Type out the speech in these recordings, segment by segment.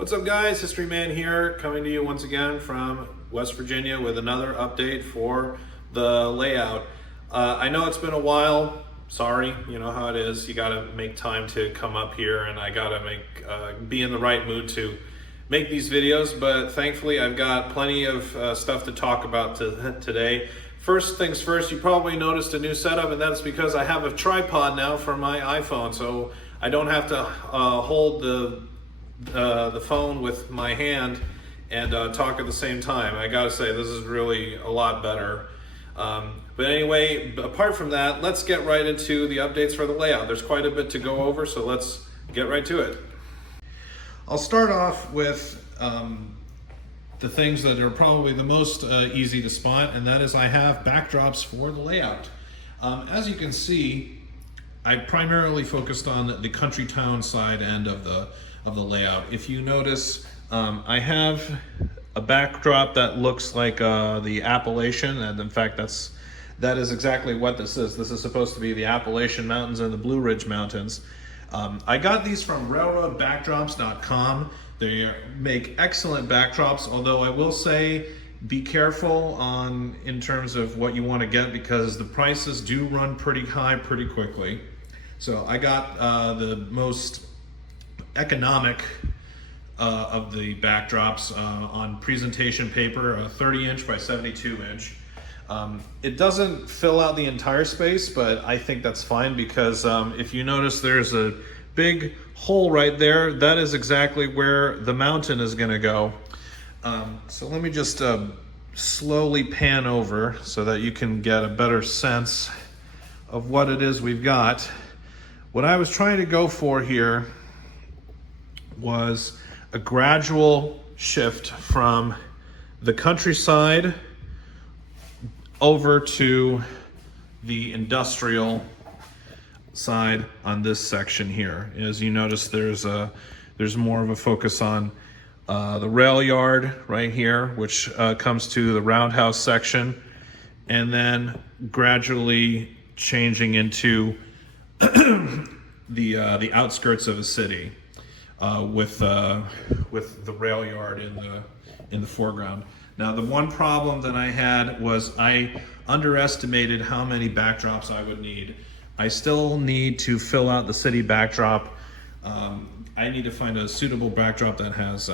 What's up guys, History Man here, coming to you once again from West Virginia with another update for the layout. I know it's been a while, sorry, you know how it is, you gotta make time to come up here and I gotta be in the right mood to make these videos, but thankfully I've got plenty of stuff to talk about today. First things first, you probably noticed a new setup, and that's because I have a tripod now for my iPhone, so I don't have to hold the phone with my hand and talk at the same time. I gotta say, this is really a lot better. But anyway, apart from that, let's get right into the updates for the layout. There's quite a bit to go over, so let's get right to it. I'll start off with the things that are probably the most easy to spot, and that is I have backdrops for the layout. As you can see, I primarily focused on the country town side end of the layout. If you notice, I have a backdrop that looks like the Appalachian, and in fact that is exactly what this is. This is supposed to be the Appalachian Mountains and the Blue Ridge Mountains. I got these from railroadbackdrops.com. They make excellent backdrops, although I will say be careful in terms of what you want to get, because the prices do run pretty high pretty quickly. So I got the most economic of the backdrops on presentation paper, a 30-inch by 72-inch. It doesn't fill out the entire space, but I think that's fine, because if you notice there's a big hole right there, that is exactly where the mountain is going to go. So let me just slowly pan over so that you can get a better sense of what it is we've got. What I was trying to go for here was a gradual shift from the countryside over to the industrial side on this section here. As you notice, there's more of a focus on the rail yard right here, which comes to the roundhouse section, and then gradually changing into the outskirts of a city with the rail yard in the foreground. Now, the one problem that I had was I underestimated how many backdrops I would need. I still need to fill out the city backdrop. I need to find a suitable backdrop that has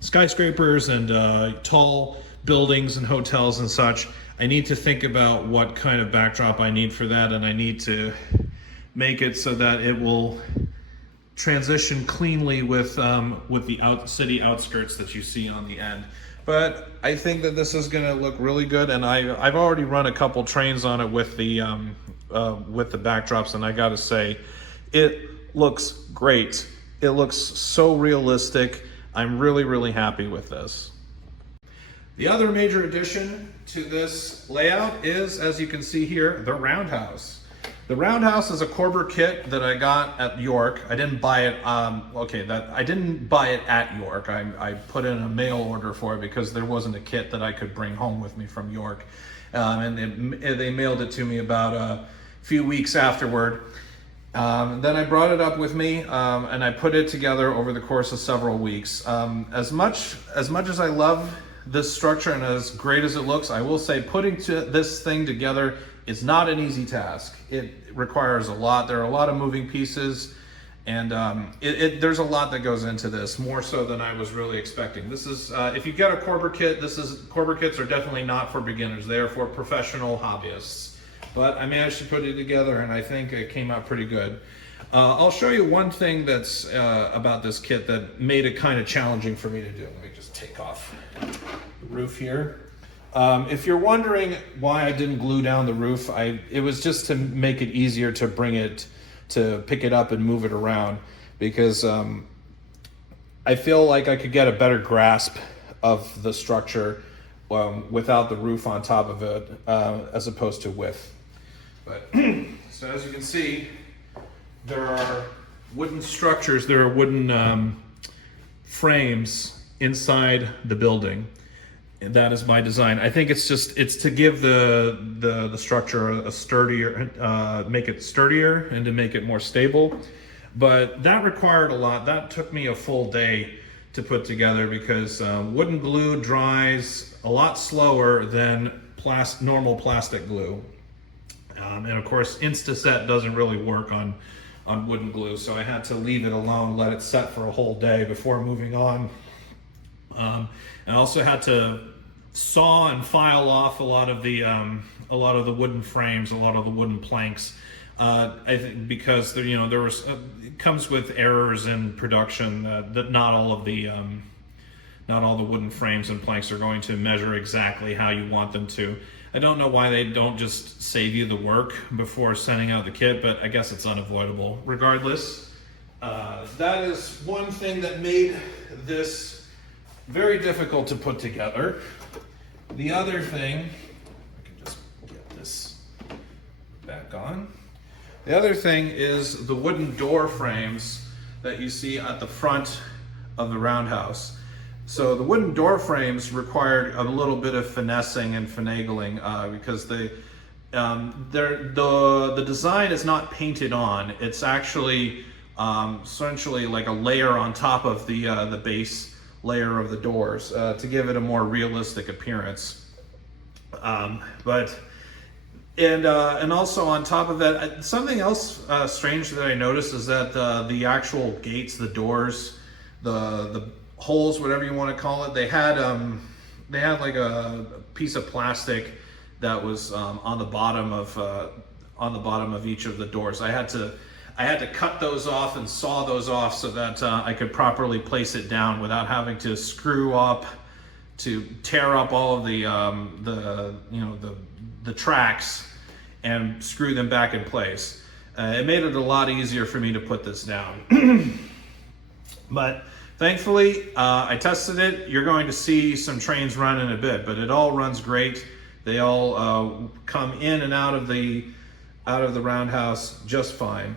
skyscrapers and tall buildings and hotels and such. I need to think about what kind of backdrop I need for that, and I need to make it so that it will transition cleanly with the city outskirts that you see on the end. But I think that this is going to look really good, and I've already run a couple trains on it with the backdrops, and I got to say, it looks great. It looks so realistic. I'm really happy with this. The other major addition to this layout is, as you can see here, the roundhouse. The roundhouse is a Corber kit that I got at York. I didn't buy it. I didn't buy it at York. I put in a mail order for it because there wasn't a kit that I could bring home with me from York, and they mailed it to me about a few weeks afterward. Then I brought it up with me, and I put it together over the course of several weeks. As much as I love this structure and as great as it looks, I will say putting this thing together is not an easy task. It requires a lot. There are a lot of moving pieces, and there's a lot that goes into this, more so than I was really expecting. This is, if you get a Corber kit, Corber kits are definitely not for beginners. They are for professional hobbyists. But I managed to put it together, and I think it came out pretty good. I'll show you one thing that's about this kit that made it kind of challenging for me to do. Let me just take off the roof here. If you're wondering why I didn't glue down the roof, it was just to make it easier to pick it up and move it around, because I feel like I could get a better grasp of the structure without the roof on top of it, as opposed to with. But so as you can see, there are wooden structures, there are wooden frames inside the building. That is by design. I think it's to give the structure a sturdier, make it sturdier and to make it more stable. But that required a lot. That took me a full day to put together because wooden glue dries a lot slower than normal plastic glue. And of course, Instaset doesn't really work on wooden glue, so I had to leave it alone, let it set for a whole day before moving on. And I also had to saw and file off a lot of the wooden frames, a lot of the wooden planks. I think because there, there was it comes with errors in production that not all the wooden frames and planks are going to measure exactly how you want them to. I don't know why they don't just save you the work before sending out the kit, but I guess it's unavoidable. Regardless, that is one thing that made this very difficult to put together. The other thing, I can just get this back on. The other thing is the wooden door frames that you see at the front of the Roundhouse. So the wooden door frames required a little bit of finessing and finagling because the design is not painted on. It's actually essentially like a layer on top of the base layer of the doors to give it a more realistic appearance. And also on top of that, something else strange that I noticed is that the actual gates, the doors, the holes, whatever you want to call it, they had like a piece of plastic that was on the bottom of each of the doors. I had to cut those off and saw those off so that I could properly place it down without having to screw up to tear up all of the tracks and screw them back in place. It made it a lot easier for me to put this down. But thankfully, I tested it. You're going to see some trains run in a bit, but it all runs great. They all come in and out of the Roundhouse just fine.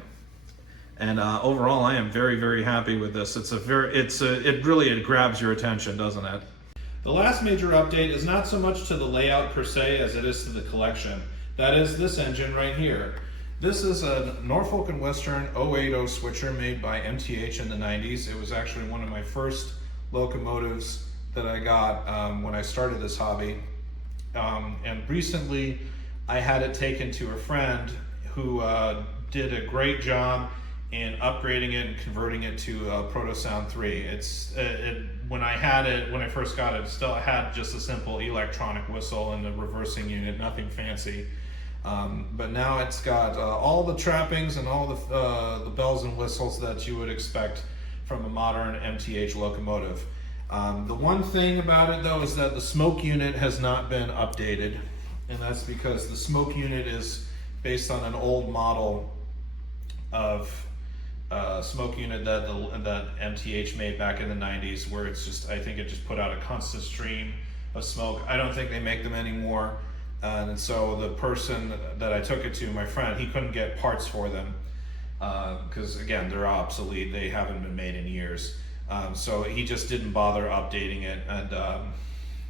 And overall, I am very, very happy with this. It really grabs your attention, doesn't it? The last major update is not so much to the layout per se as it is to the collection. That is this engine right here. This is a Norfolk & Western 080 switcher made by MTH in the 90s. It was actually one of my first locomotives that I got when I started this hobby. And recently I had it taken to a friend who did a great job in upgrading it and converting it to Proto Sound 3. When I first got it, it still had just a simple electronic whistle and a reversing unit, nothing fancy. But now it's got all the trappings and all the bells and whistles that you would expect from a modern MTH locomotive. The one thing about it though is that the smoke unit has not been updated, and that's because the smoke unit is based on an old model of smoke unit that MTH made back in the 90s, where I think it just put out a constant stream of smoke. I don't think they make them anymore. And so the person that I took it to, my friend, he couldn't get parts for them because again, they're obsolete. They haven't been made in years. So he just didn't bother updating it.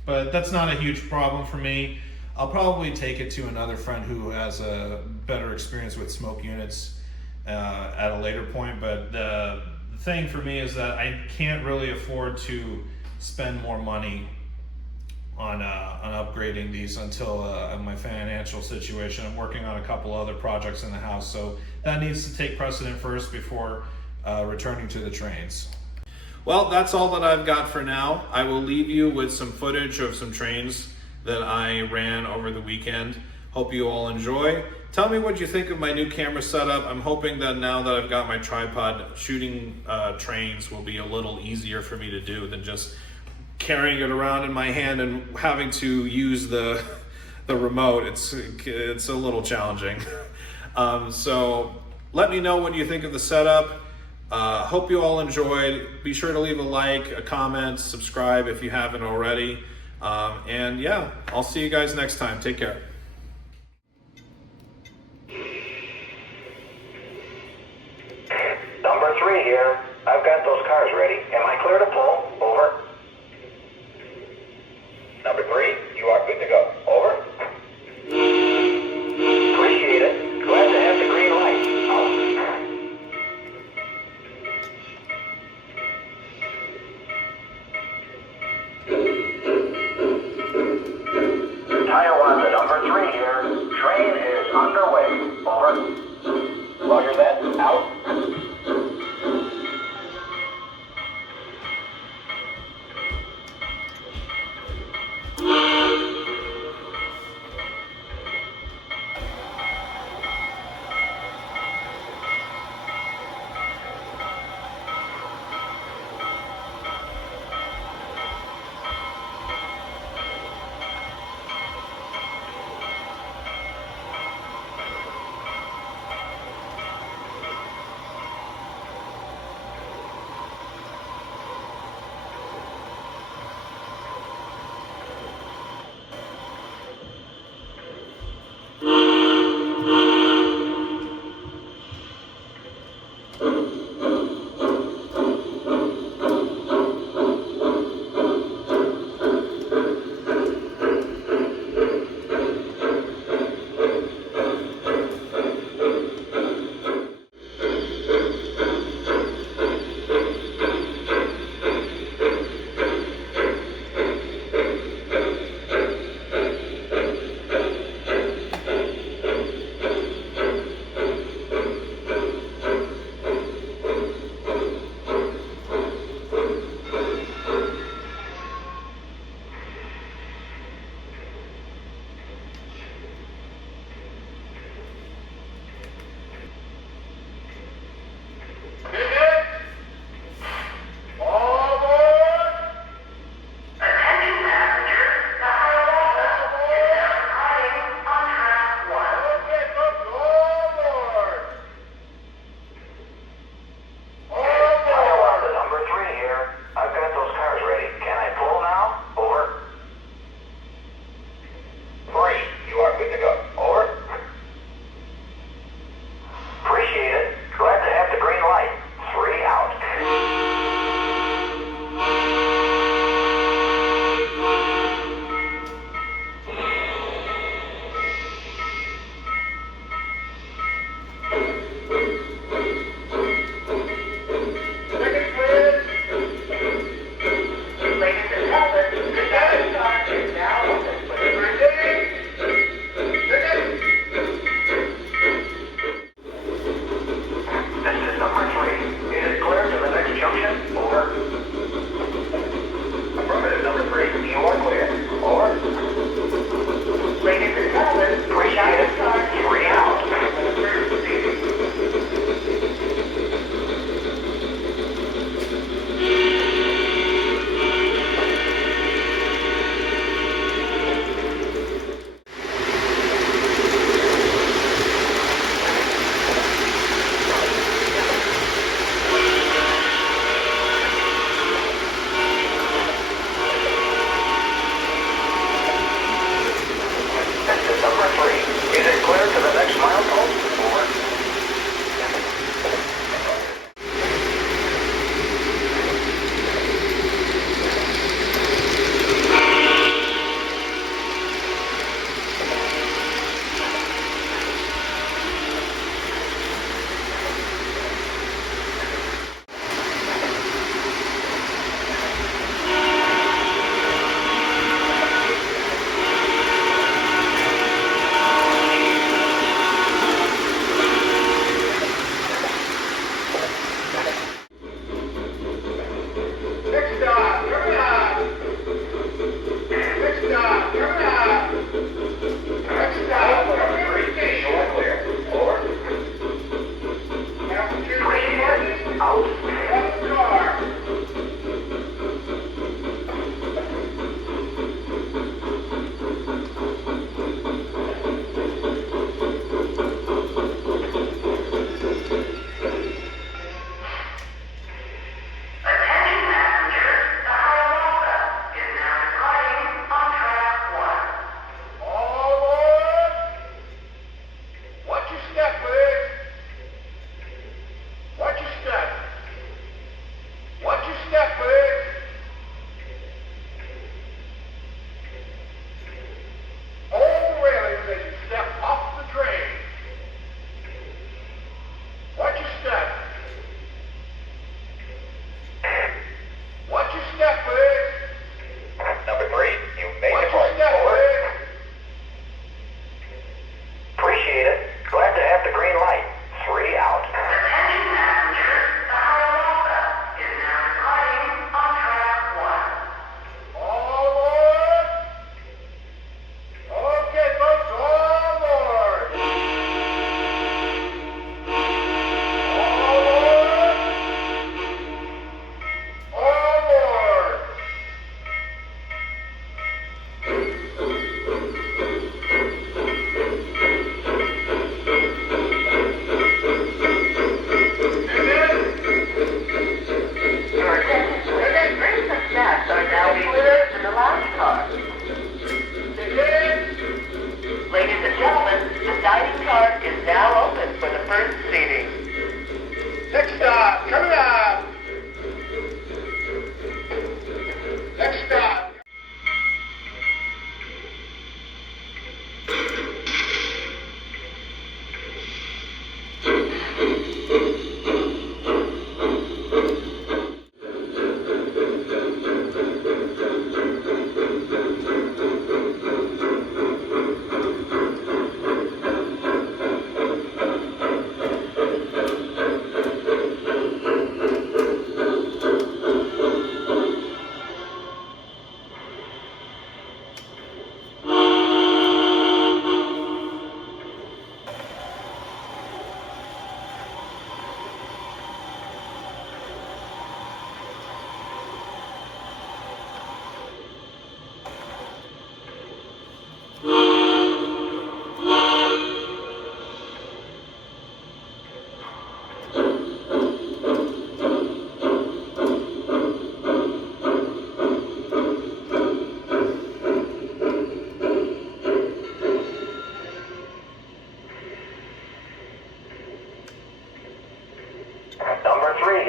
But that's not a huge problem for me. I'll probably take it to another friend who has a better experience with smoke units at a later point. But the thing for me is that I can't really afford to spend more money on upgrading these until my financial situation. I'm working on a couple other projects in the house, so that needs to take precedent first before returning to the trains. Well, that's all that I've got for now. I will leave you with some footage of some trains that I ran over the weekend. Hope you all enjoy. Tell me what you think of my new camera setup. I'm hoping that now that I've got my tripod, shooting trains will be a little easier for me to do than just carrying it around in my hand and having to use the remote. It's a little challenging. So let me know what you think of the setup. Hope you all enjoyed. Be sure to leave a like, a comment, subscribe if you haven't already. And yeah, I'll see you guys next time. Take care. Number 3 here. I've got those cars ready. Am I clear to pull? Over. Number 3, you are good to go. Over. Appreciate it. Glad to have the green light. Out.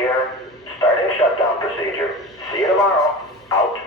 here. Starting shutdown procedure. See you tomorrow. Out.